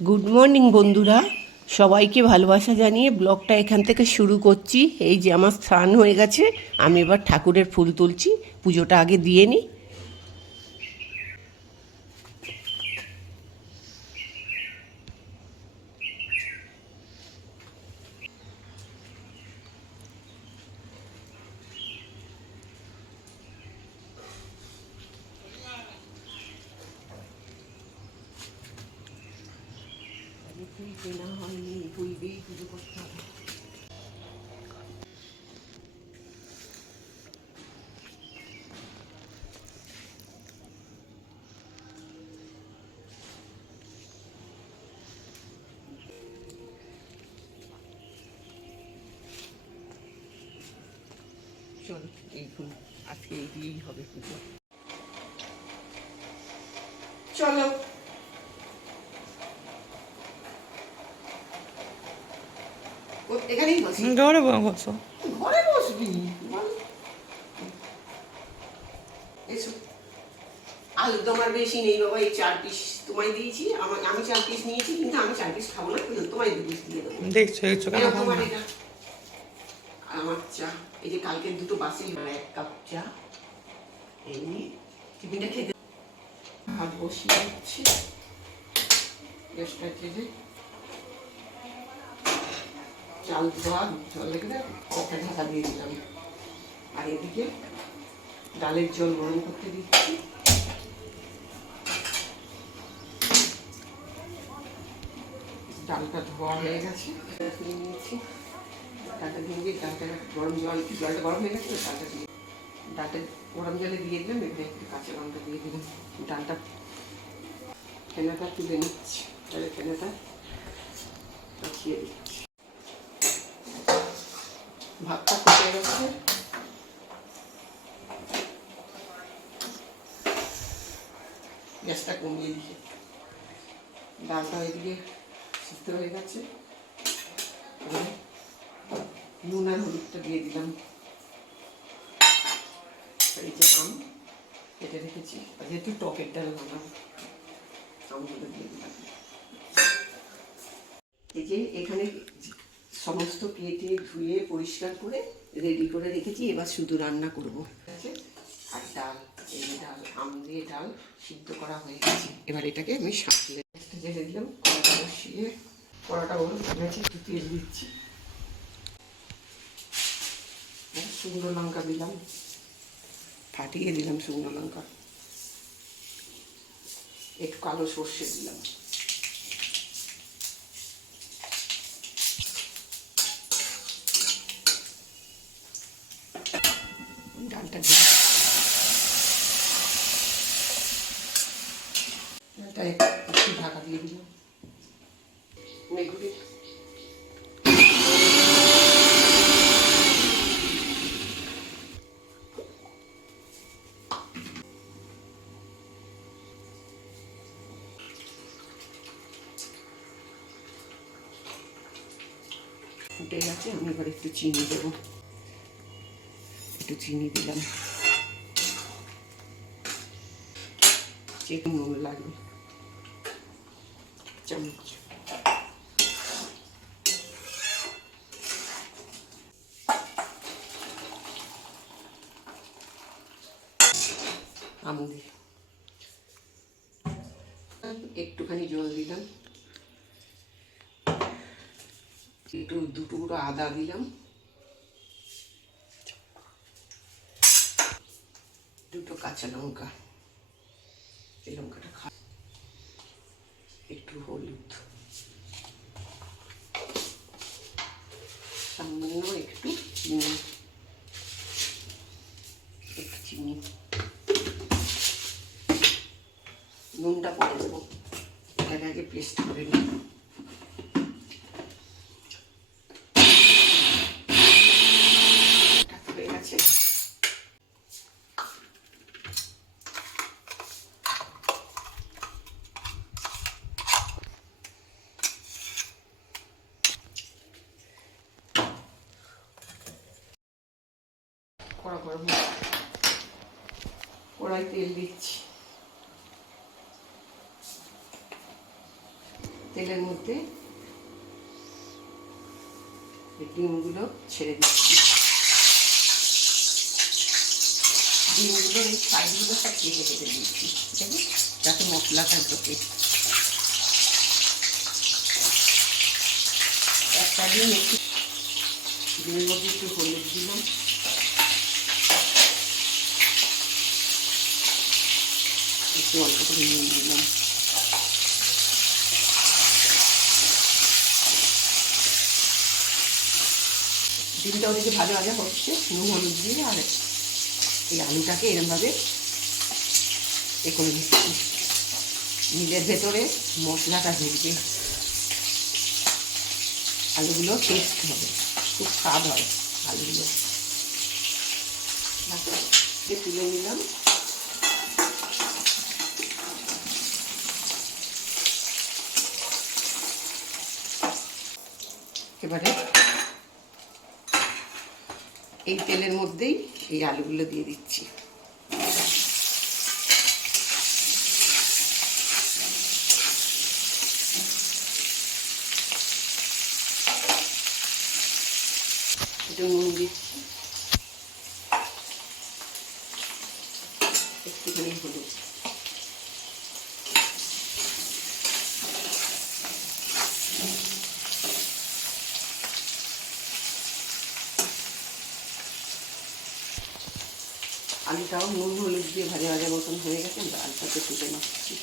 Good morning বন্ধুরা, সবাইকে ভালোবাসা জানিয়ে ব্লগটা এখান থেকে শুরু করছি। এই যে আমার স্নান হয়ে গেছে, আমি এবার ঠাকুরের ফুল তুলছি, পুজোটা আগে দিয়ে নিই। কেনা হয়নি, ফুল দিয়েই পুজো করতে হবে। চলো, এই ফুল আজকে এই দিয়েই হবে পুজো। চলো, এখানেই বসি। ঘরে বসো। ঘরে বসবি? এসো। আলুরদম আর বেশি নেই বাবা, এই 4 পিস তোমায় দিয়েছি। আমি 4 পিস নিয়েছি, কিন্তু আমি 4 পিস খাবো না, তোমায় 2 পিস দিয়ে দেবো। দেখছো কেন তোমার এটা আর আমার চা। এই যে কালকের দুটো বাসি 1 কাপ চা এই নিয়ে টিফিনটা খেতে ভাত বসিয়ে দিচ্ছি। গ্যাসটা যে চাল ধোয়া জল রেখে একটা ঢাকা দিয়ে দিলাম, আর এদিকে ডালের জল গরম করতে দিচ্ছি। ডালটা ধোয়া হয়ে গেছে, নিয়েছি। ডালটা দিয়ে ডালটা জলটা গরম হয়ে গেছে, ডালটা গরম জলে দিয়ে দিলাম। এখানে একটু কাঁচা লঙ্কা দিয়ে দিলাম। ডালটা ফেনাটা তুলে নিচ্ছি, তাহলে ফেনাটা পাঠিয়ে দিচ্ছি। ভাতটা ফুটে গেছে, গ্যাসটা কমিয়ে দিয়ে ডালটা এদিকে সিদ্ধ হয়ে গেছে। নুন আর হলুদটা দিয়ে দিলাম। এই যে আম কেটে রেখেছি, যেহেতু টকের ডাল বানাবো, আমগুলো দিয়ে দিলাম। এই যে এখানে সমস্ত কেটে ধুয়ে পরিষ্কার করে রেডি করে রেখেছি, এবার শুধু রান্না করবো। আর ডাল, এই ডাল আম দিয়ে ডাল সিদ্ধ করা হয়ে গেছে। এবার এটাকে আমি সাঁতলে জেলে দিলাম। কড়াটা বসিয়ে, কড়াটা গরম হয়ে গেছে, একটু তেল দিচ্ছি, শুকনো লঙ্কা দিলাম, ফাটিয়ে দিলাম শুকনো লঙ্কা, একটু কালো সর্ষে দিলাম। ডালটা দিয়ে ডালটা একটু ঢাকা দিয়ে দিলাম। মেঘুরি ফুটে গেছে, আমি এবার একটু চিনি দেবো। একটু চিনি দিলাম, একটু নুন লাগবে চামচ। আম দিয়ে একটুখানি জল দিলাম, একটু 2 টুকরো আদা দিলাম, 2টো কাঁচা লঙ্কা, এই লঙ্কাটা একটু হলুদ, সামান্য একটু চিনি, নুনটা পরে দেবো। এটাকে আগে পেস্ট করে নিই। হয়ে গেছে, কড়া গরম, কড়াই তেল দিচ্ছি। তেলের মধ্যে ডিমগুলো ছেড়ে দিচ্ছি। ডিমগুলো এই সাইডগুলো সব কেটে কেটে দিচ্ছি, ঠিক আছে, যাতে মশলাটা ঢোকে। একটা ডিম একটু ডিমের মধ্যে একটু হলুদ দিলাম, একটু অল্প করে নুন দিলাম, ডিমটা ওদিকে ভাজা ভাজা হচ্ছে নুন হলুদ দিয়ে। আর এই আলুটাকে এরমভাবে এ করে দিচ্ছি, মিলের ভেতরে মশলাটা ঢুকবে, আলুগুলো টেস্ট হবে, খুব স্বাদ হয় আলুগুলো। তুলে নিলাম। এবারে এই তেলের মধ্যেই এই আলুগুলো দিয়ে দিচ্ছি। একটু নুন দিচ্ছি, একটুখানি হলুদ, আলুটাও নুন হলুদ দিয়ে ভাজা ভাজা মতন হয়ে গেছে, ডালটাকে তুলে নিচ্ছি।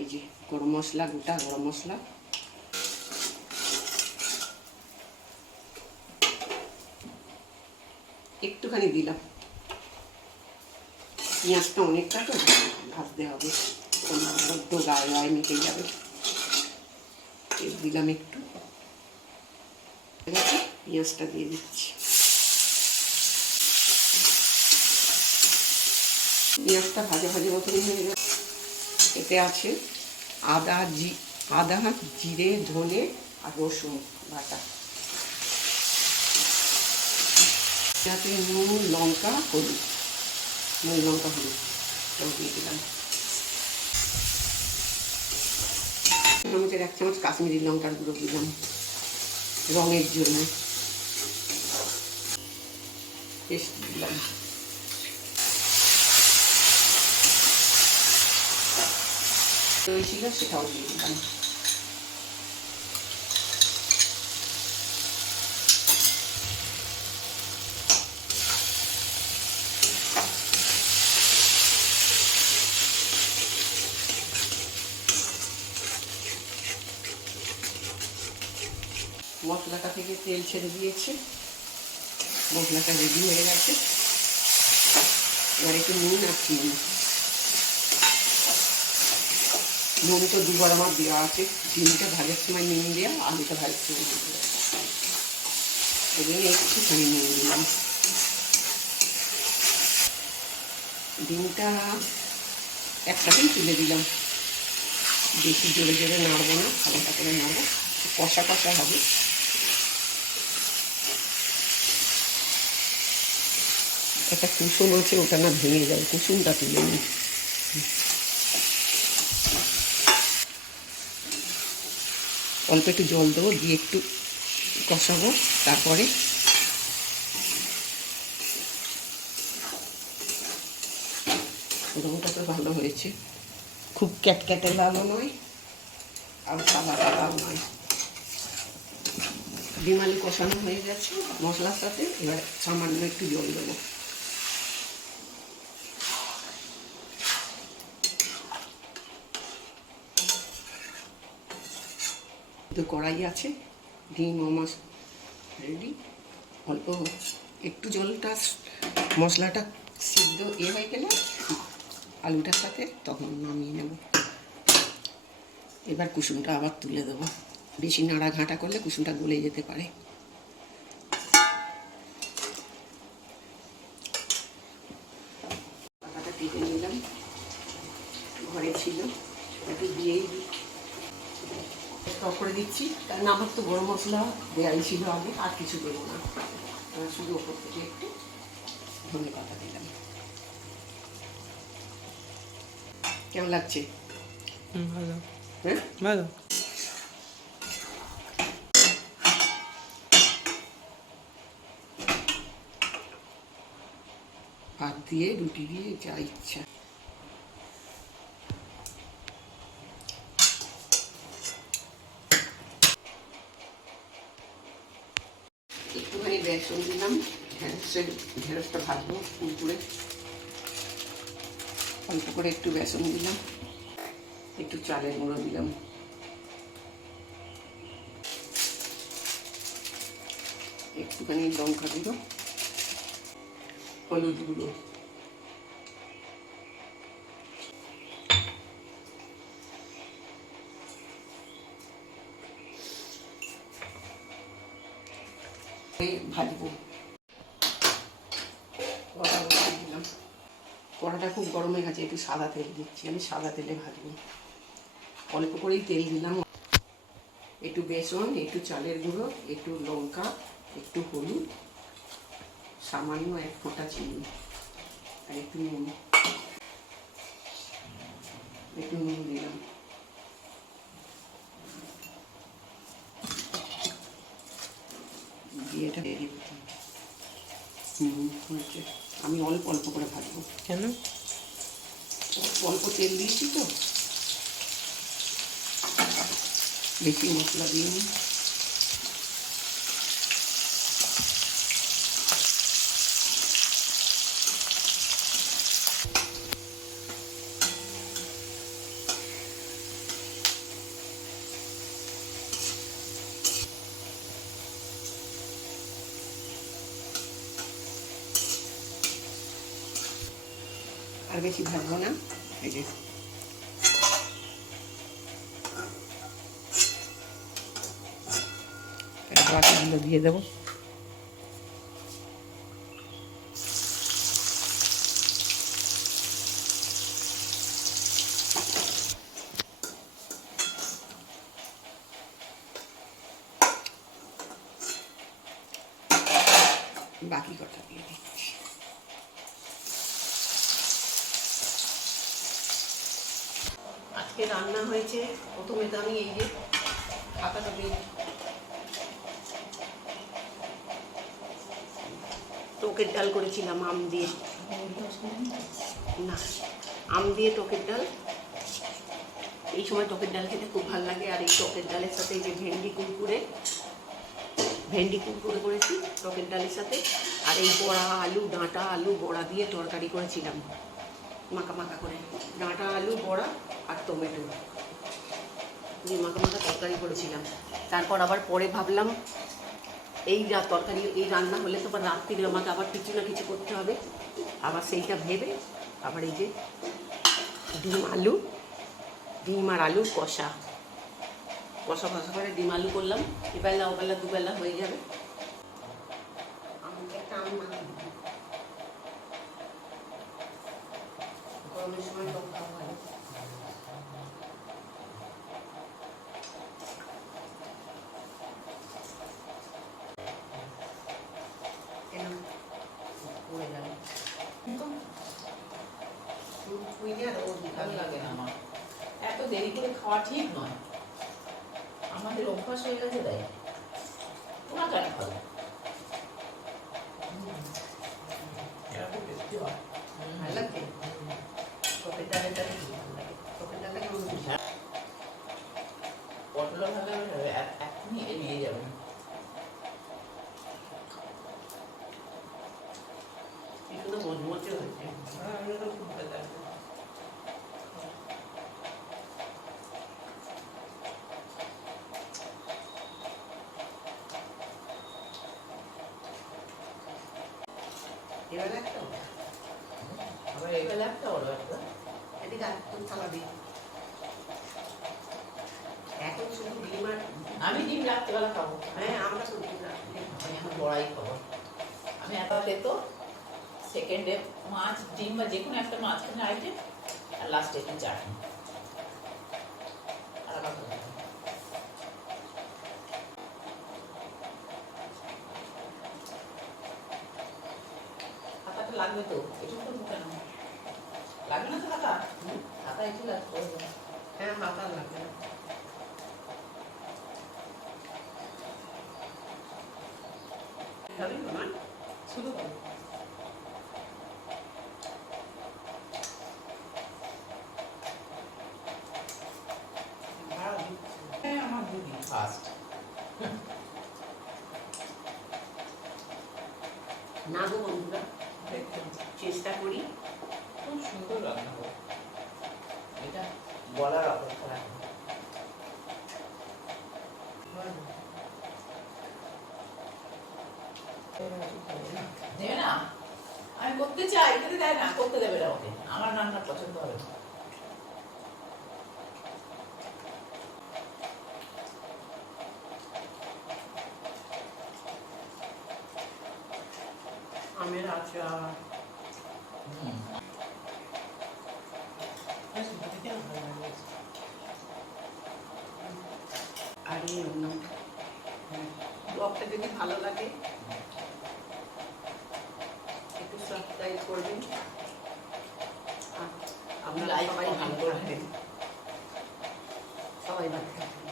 এই যে গরম মশলা, গোটা গরম মশলা, একটুখানি দিলাম। পেঁয়াজটা অনেকটা তো ভাজতে হবে, বড্ড গায়ে গায়ে মিটে যাবে। দিলাম একটু, পেঁয়াজটা দিয়ে দিচ্ছি। পেঁয়াজটা ভাজা ভাজা মতন হয়ে গেছে। এতে আছে আদা জিরে ধনে আর রসুন বাটা, যাতে নুন লঙ্কা হলুদ, নুন লঙ্কা হলুদ দিয়ে দিলাম। চামচের 1 চামচ কাশ্মীরি লঙ্কার গুঁড়ো দিলাম রঙের জন্য, পেস্ট দিলাম। ছিল সেটাও দিয়ে দিলাম। মশলাটা থেকে তেল ছেড়ে দিয়েছে, মশলাটা রেডি হয়ে গেছে। এবার একটু নুন আর চিনি, নুন তো দুবার আমার দেওয়া আছে, ডিমটা ভাজার সময় নুন দেওয়া, আলুটা ভাজার সময় নুন দেওয়া, ওই জন্য একটুখানি নুন দিলাম। ডিমটা একসাথেই তুলে দিলাম, বেশি জোরে জোরে নাড়বো না, হালকা করে নাড়বো, কষা কষা হবে। একটা কুসুম আছে, ওটা না ভেঙে যাবে, কুসুমটা তুলে নিই। অল্প একটু জল দেবো, দিয়ে একটু কষাবো, তারপরে রঙটা তো ভালো হয়েছে, খুব ক্যাটক্যাটে লালও নয় আর সাদা সাদাও নয়। ডিম আলু কষানো হয়ে গেছে মশলার সাথে, এবার সামান্য একটু জল দেবো। তো কড়াই আছে, ডিম আমার রেডি। অল্প একটু জলটা মশলাটা সিদ্ধ হয়ে গেলে আলুটার সাথে তখন নামিয়ে নেব। এবার কুসুমটা আবার তুলে দেবো, বেশি নাড়া ঘাঁটা করলে কুসুমটা গলে যেতে পারে। পাতাটা টেপে নিলাম, ঘরে ছিল, একটু দিয়েই করে দিচ্ছি, কারণ আমার তো গরম মশলা দেওয়াই ছিল আগে, আর কিছু দেবো না, শুধু ওপর থেকে একটু ধনে পাতা দিলাম। কেমন লাগছে? ভালো। হ্যাঁ, ভালো। ভাত দিয়ে রুটি দিয়ে যা ইচ্ছা। একটুখানি বেসন দিলাম, ঢেঁড়সটা ভাজবো কুড়কুড়ে। অল্প করে একটু বেসন দিলাম, একটু চালের গুঁড়ো দিলাম, একটুখানি লঙ্কা গুঁড়ো, হলুদ গুঁড়ো, ভাজবো। কড়া বসিয়ে দিলাম, কড়াটা খুব গরম হয়ে গেছে, একটু সাদা তেল দিচ্ছি, আমি সাদা তেলে ভাজবো। অল্প করেই তেল দিলাম, একটু বেসন, একটু চালের গুঁড়ো, একটু লঙ্কা, একটু হলুদ, সামান্য 1 ফোঁটা চিনি আর একটু নুন, দিলাম। দিয়ে এটা হয়েছে। আমি অল্প অল্প করে ভাজবো। কেন? অল্প তেল দিয়েছি তো, বেশি মশলা দিইনি। আর বেশি ভাজবো না, এই যে বাকিগুলো দিয়ে দেবো। বাকি কটা দিয়ে দিচ্ছি। আজকে রান্না হয়েছে, প্রথমে তো আমি এই যে খাতাটা দিয়ে টকের ডাল করেছিলাম আম দিয়ে। না, আম দিয়ে টকের ডাল, এই সময় টকের ডাল খেতে খুব ভালো লাগে। আর এই টকের ডালের সাথে এই যে ভেন্ডি কুরকুরে করেছি টকের ডালের সাথে। আর এই বড়া আলু, ডাঁটা আলু বড়া দিয়ে তরকারি করেছিলাম, মাখা মাখা করে। ডাঁটা আলু বড়া আর টমেটো দিয়ে মাখা মাখা তরকারি করেছিলাম। তারপর আবার পরে ভাবলাম এই তরকারি এই রান্না হলে তো আবার রাত্রিরে আমাকে আবার কিছু না কিছু করতে হবে। আবার সেইটা ভেবে আবার এই যে ডিম আর আলু কষা করে ডিম আলু করলাম। এবেলা ওবেলা দুবেলা হয়ে যাবে। গরমের সময় টক খাওয়া ভালো। পড়ে গেল ভালো লাগে না আমার, এত দেরি করে খাওয়া ঠিক নয়। আমাদের অভ্যাস হয়ে গেছে, তাই ওরা কেন খাবে? ভালো লাগে টকের ডালের ডালে ভালো লাগে। টকের ডালটা কেমন পটল ভালো হবে, এখনই এড়িয়ে যাবে। একটু মচমচে হয়েছে। খুব ভালো লাগবে। এবার একটা আবার এবেলা একটা ওর একটা এদিকে একদম থালা দিই। এখন শুধু ডিম আর আমি ডিম রাত্রেবেলা খাবো। হ্যাঁ, আমরা তো ডিম রাখি। আমি এখন বড়াই খাবো। আমি এত তো সেকেন্ডে মাছ ডিম বা যে কোনো একটা মাঝখানে আইটেম, আর লাস্টে একটু চাটনি। আর আবার পাতাটা লাগবে তো, এসব তো ঢুকে না। লাগবে না তো হাতা? হাতা একটু লাগবে। হ্যাঁ, হাতা লাগবে না। খাবি না? শুরু করো। হ্যাঁ, আমার দিদি ফার্স্ট। না গো বন্ধুরা, চেষ্টা করি। খুব সুন্দর রান্না করে। এটা বলার অপেক্ষা রাখে না। দেবে না, আমি করতে চাই, খেতে দেয় না, করতে দেবে না ওকে। আমার রান্না পছন্দ হবে না। আমের আচার, আর এই অন্য ব্লগটা যদি ভালো লাগে একটু সাবস্ক্রাইব করবেন, আর আপনারা লাইক সবাই ভালো কমেন্ট করবেন। থাকবেন, সবাই ভালো থাকবেন।